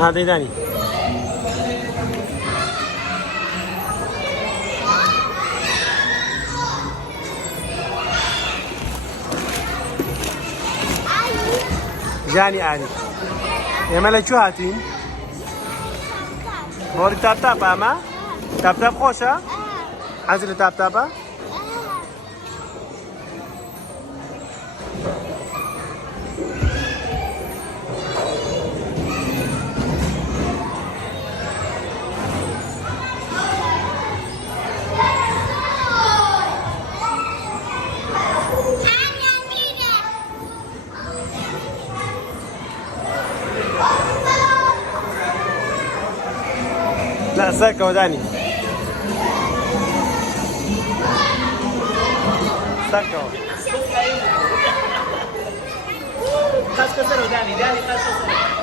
هذه داني. جاني آني يا ملك شو هاتين؟ بوري تاب تاب أما؟ تاب تاب خوشة؟ حازل تاب تابا؟ لا ساكا وداني ساكا خاص كسر وداني داني خاص كسر